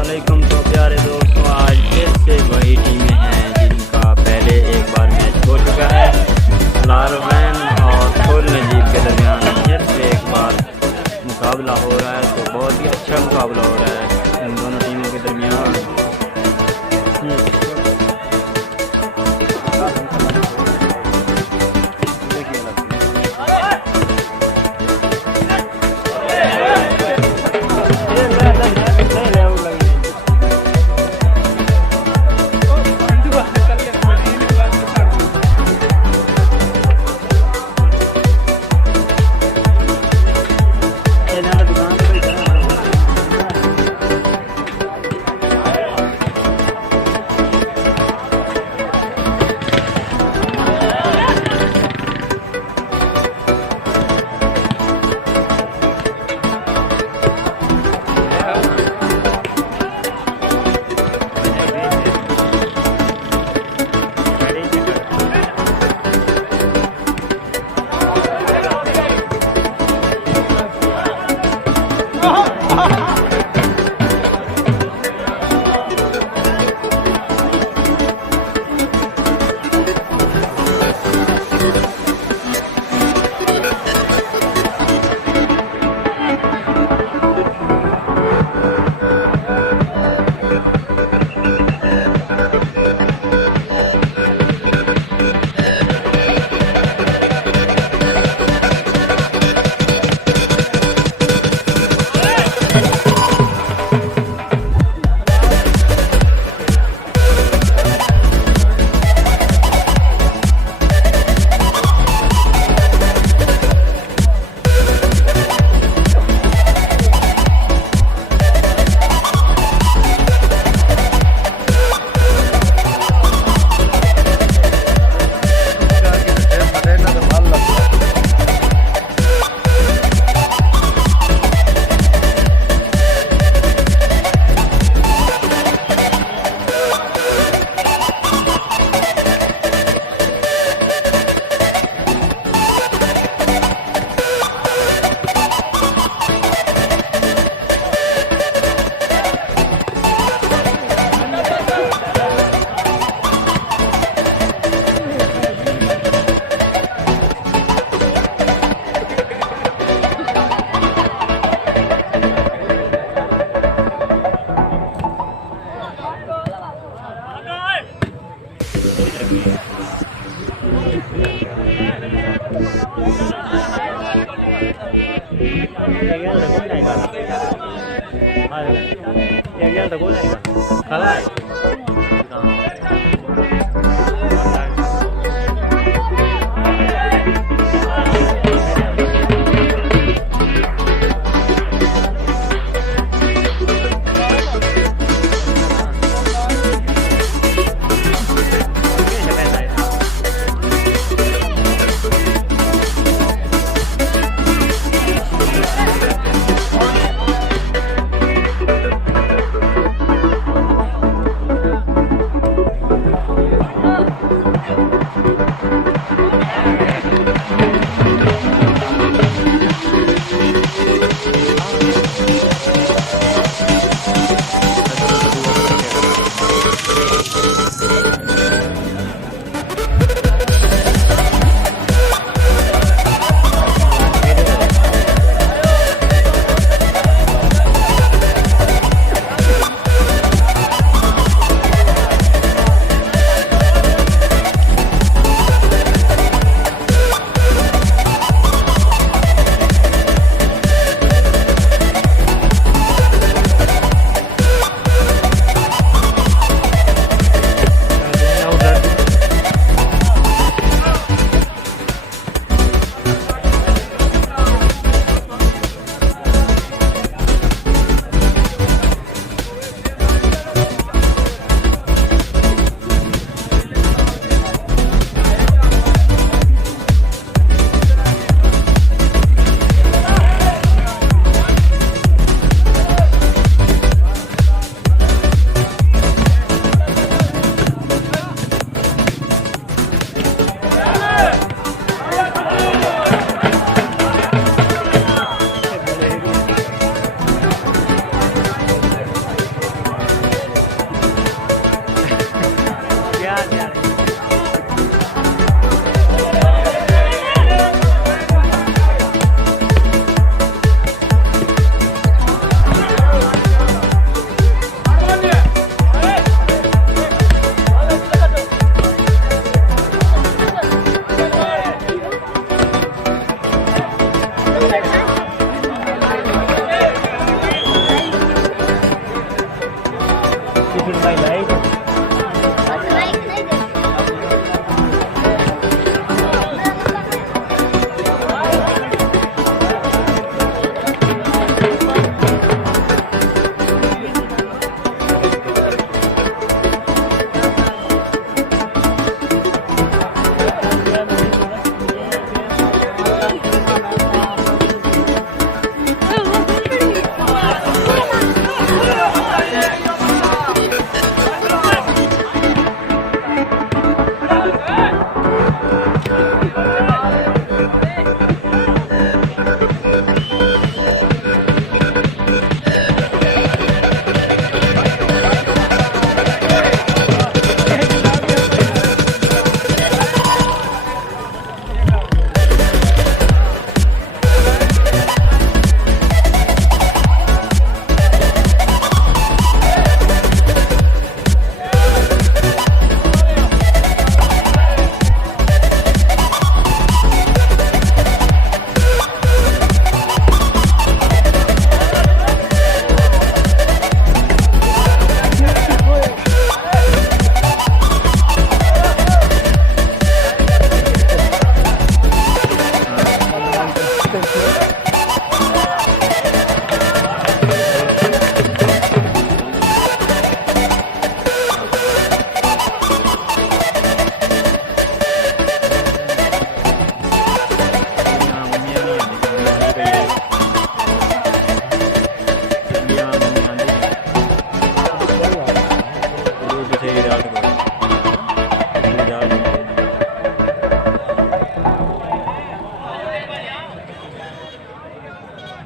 علیکم تو پیارے دوستو، آج کیسے وہی ٹیمیں ہیں جن کا پہلے ایک بار میچ ہو چکا ہے۔ سلاروین اور نجیب کے درمیان پھر سے ایک بار مقابلہ ہو رہا ہے، تو بہت ہی اچھا مقابلہ ہو رہا ہے ان دونوں ٹیموں کے درمیان۔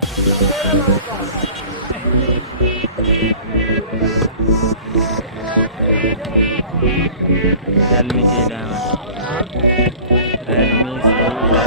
Realme C11 Realme C11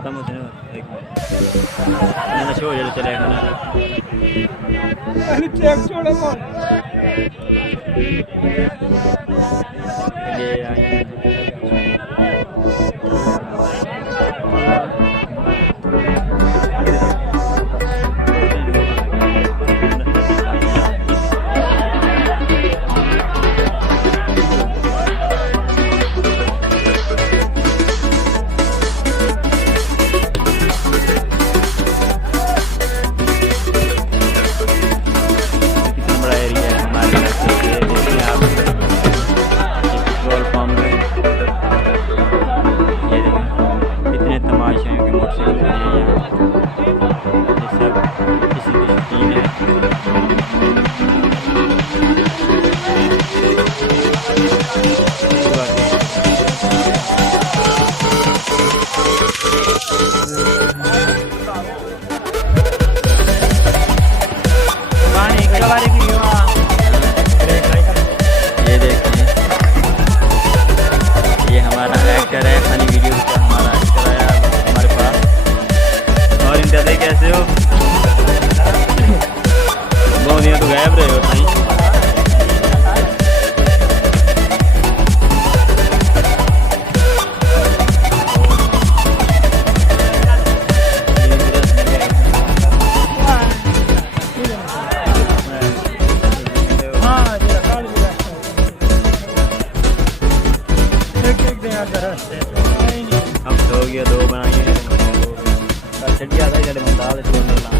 खत्म होते हैं एक मिनट शो जल्दी चलेगा ना चेक छोड़ो ये اب ہو گیا 2 بنائیے چڑھ گیا تھا جڑے بندہ تے تو لا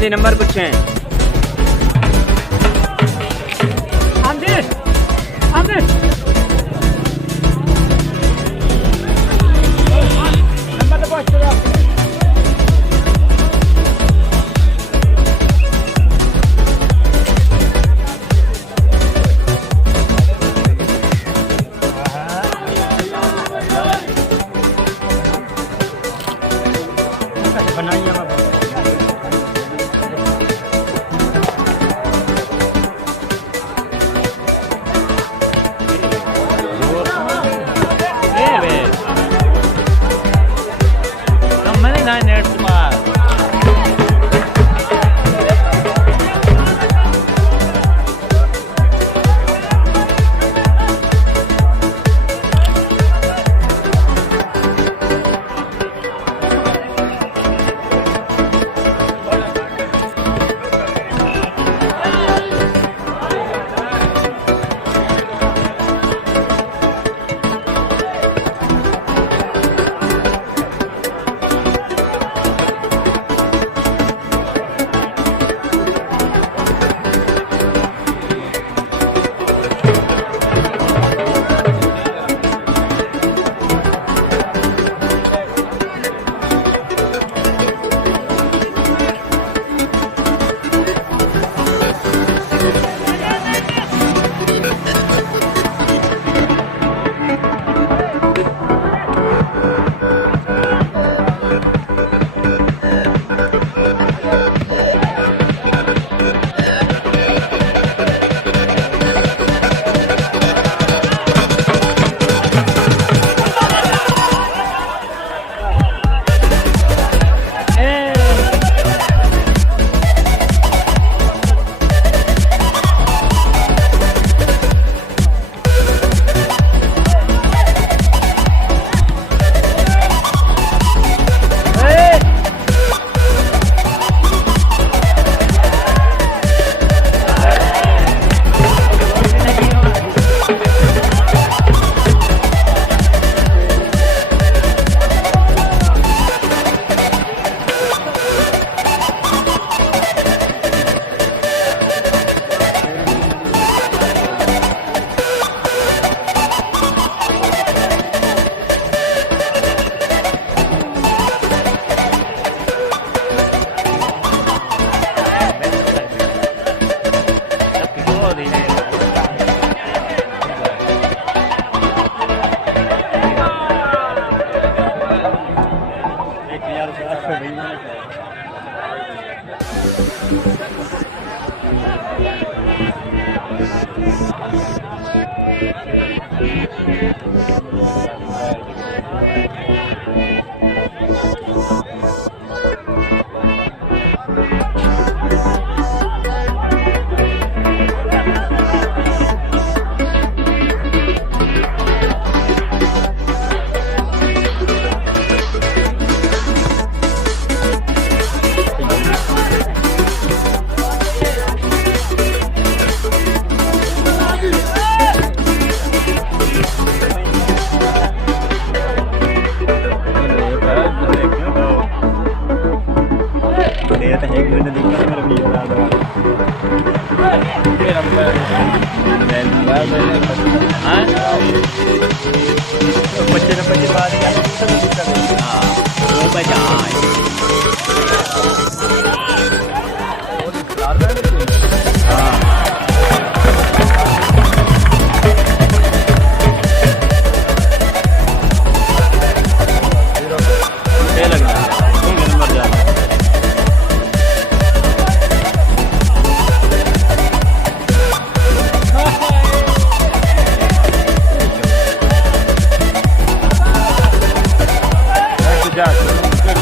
जी नंबर पूछें।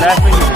last thing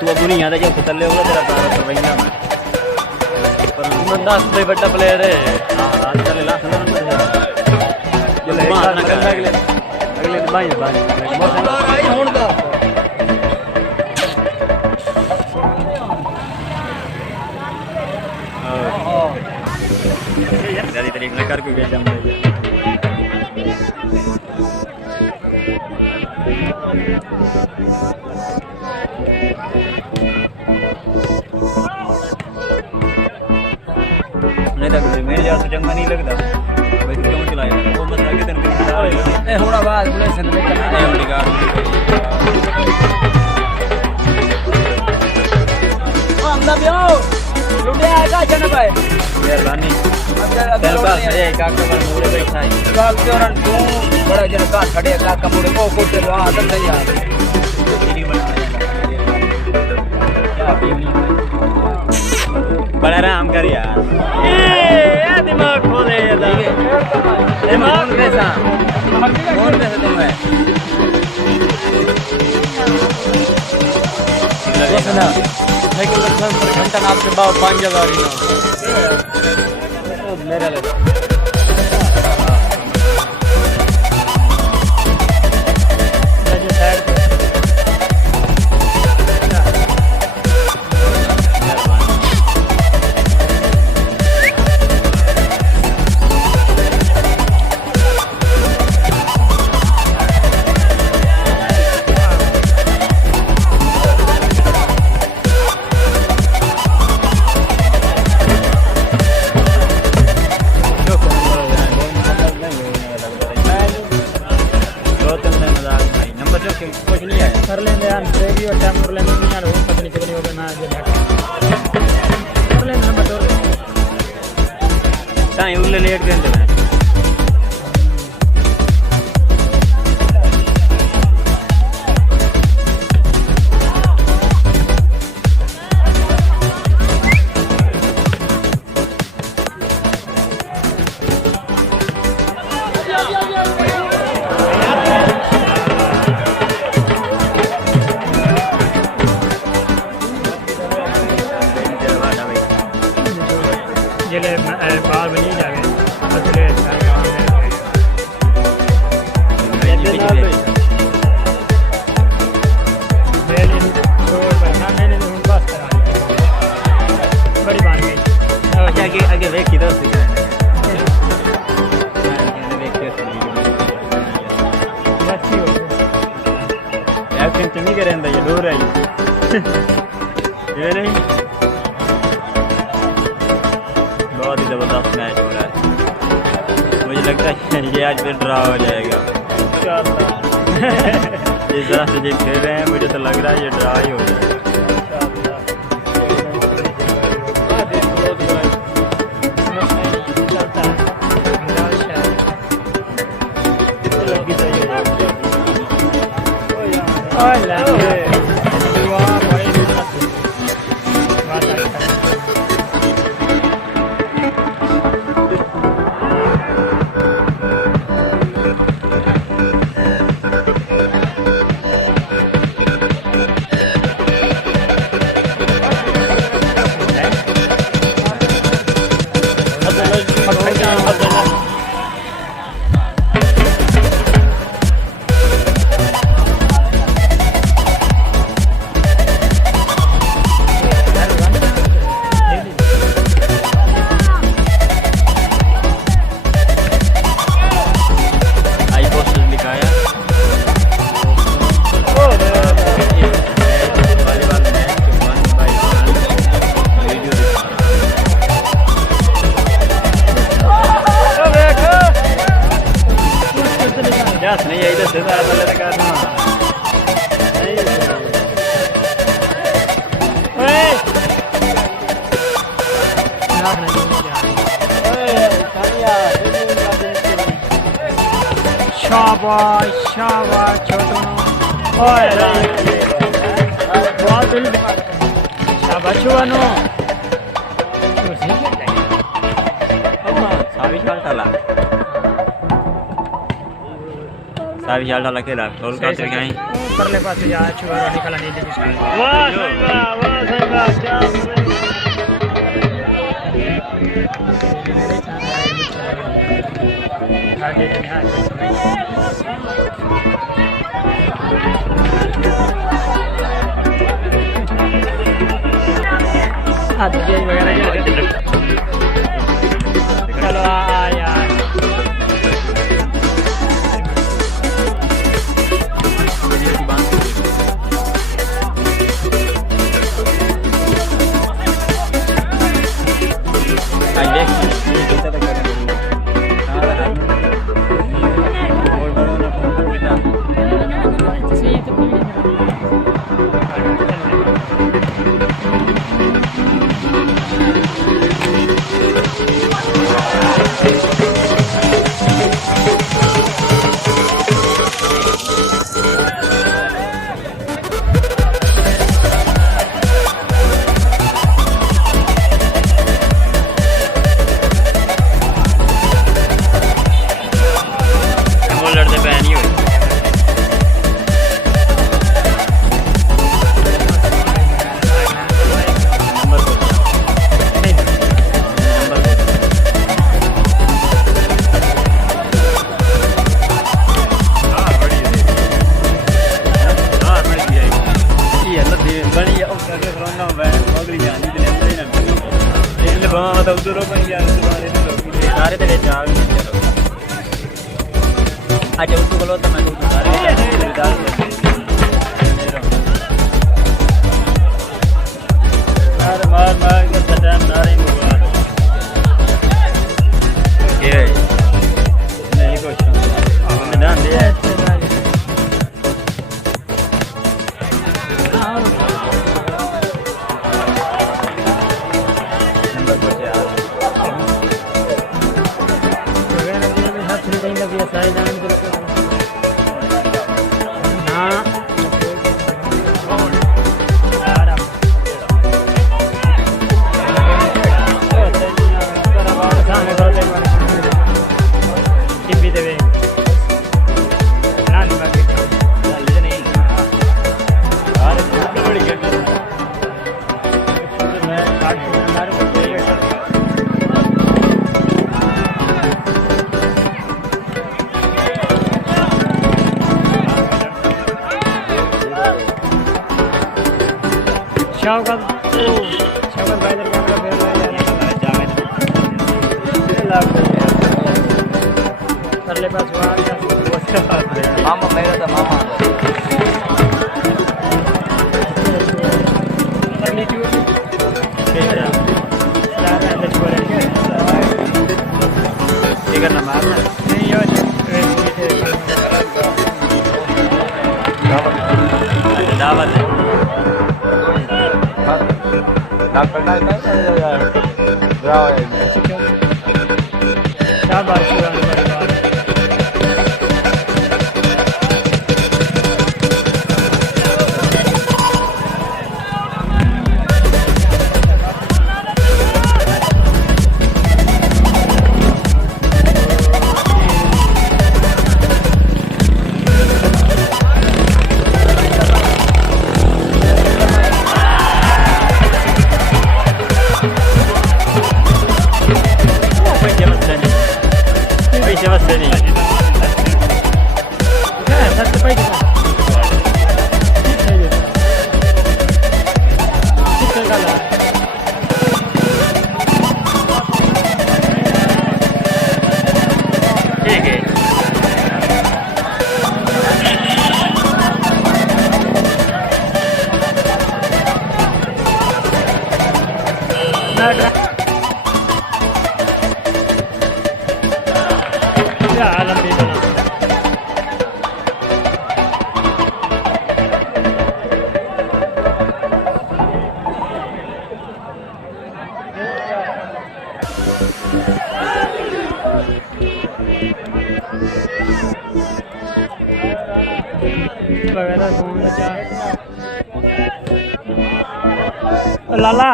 तू अब नहीं आता जब तले होगा तेरा तारा तो वही ना बंदा से बड़ा प्लेयर है हां आज चले ला नंबर अगले भाई भाई होण दा यार जल्दी तरीके कर के भेज हम नहीं तक मेरे यार तो चंगा नहीं लगता भाई तू क्यों चलाया वो बस आगे तेन ए होना बाद पुलिस से करना है अमेरिका हमदा बियो लुटिया आएगा जन भाई मेहरबानी तेरे पास है काका पर मोरे बैठा है काका के और तू बड़ा जन का खड़े काका मोरे को कोटे लो आदम नहीं यार तेरी बनाया क्या पीनी बड़ा आराम कर यार ए दिमाग खोले ये दिमाग कैसा कौन कैसा तुम है सुना मैं को लगभग घंटा नाप के बाद 5000 ही ना मेरा ले कर लेंगे यार रेडियो टाइम कर लेंगे नहीं यार वो पत्नी चली होगा ना जो कर लेंगे नंबर दो टाइम उल्ले लेट कर देना जिले बाहर बनी जावे असले बड़ी बात गई आगे आगे देख किधर से नहीं करे ये दूर है ये नहीं बहुत ही ज़बरदस्त मैच हो रहा है मुझे लगता है ये आज फिर ड्रा हो जाएगा जिस तरह से ये खेल रहे हैं मुझे तो लग रहा है ये ड्रा ही हो जाएगा नहीं है इधर से सारा पहले तक करना शाबाश शाबाश छोटू ओए बहुत दिल शाबाश वानो साबिश काल साहब ख्याल डाला खेला ढोल का दिखाएं परले पास जा छुआ निकला नहीं दी वाह सही बात क्या आजकी वगैरह चलो यार अच्छा उसको बोलो तो मैं मार मार के टाइम ना रही ये नहीं कुछ मैदान दिया मामा मेरा था मामा करना मारना नहीं दावत है लाला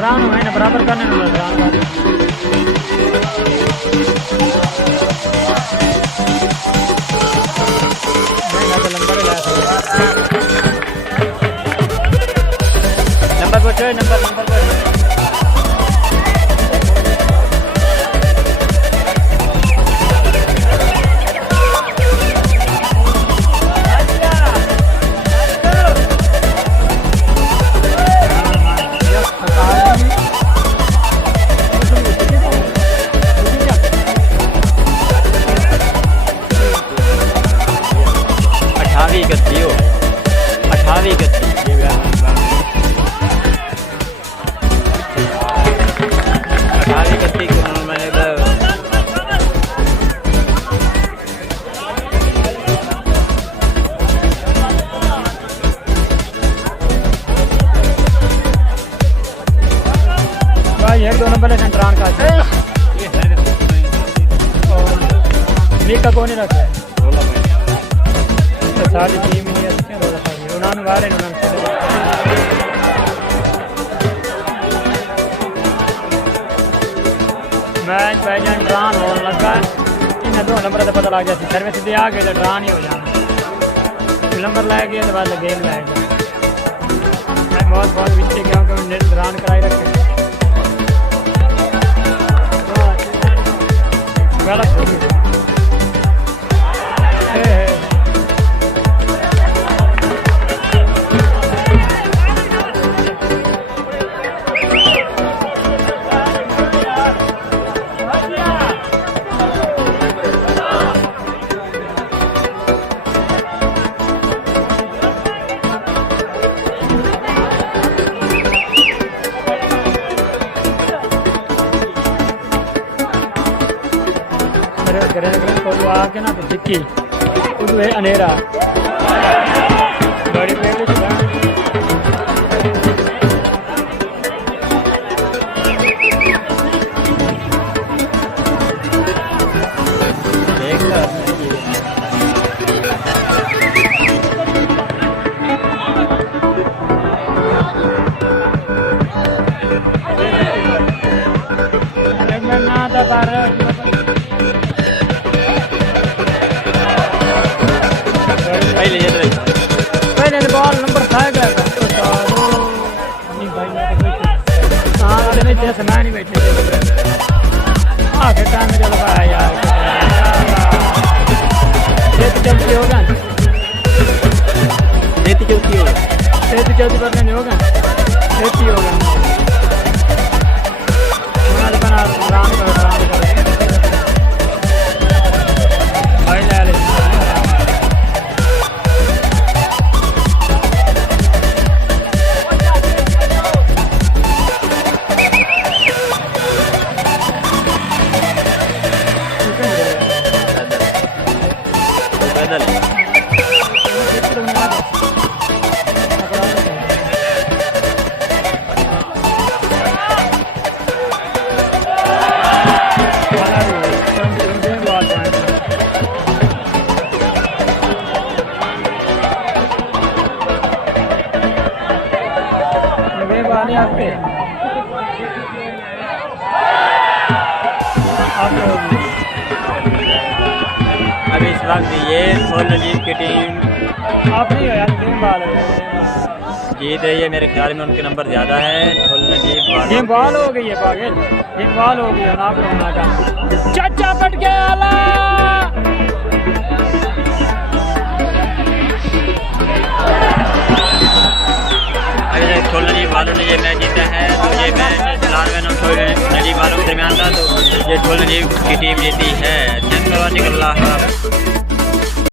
राउंड में ना बराबर करने में राउंड नंबर पर चढ़ नंबर पर दो नंबर है सेंट्रान का लीग का कौन रखा है तो सारी टीम ही अच्छी है उन्होंने वाले मैच पैजन ड्रान होने लगा इन्हें 2 नंबर से पता लग गया सर्विस सीधे आ गए तो ड्रान ही हो जाना नंबर ला गया तो बाद गेम लाएगा मैं बहुत पीछे गया हूँ कि ड्रान कराई रखे गलत हो गया आके ना तो दिक्की उधर है अनेरा बड़ी पेड़ पहले बॉल नंबर 5 गया हाँ जैसे मैं नहीं बैठे आखिर टाइम में चल पाया यार चलती होगा चलती पर नहीं होगा होगा बना राम अभी इस वक्त ये नजीब की टीम आप नहीं हो यार जीत रही है मेरे ख्याल में उनके नंबर ज़्यादा है नजीब गेम बॉल हो गई है पागल गेम बॉल हो गई है ना चाचा पट गया नजीब वालों ने ये मैच जीता है तो ये मैच सलारोइन और नजीब वालों के दरमियान था तो ये नजीब की टीम जीती है। Thanks for watching. अल्लाह हाफ़िज़।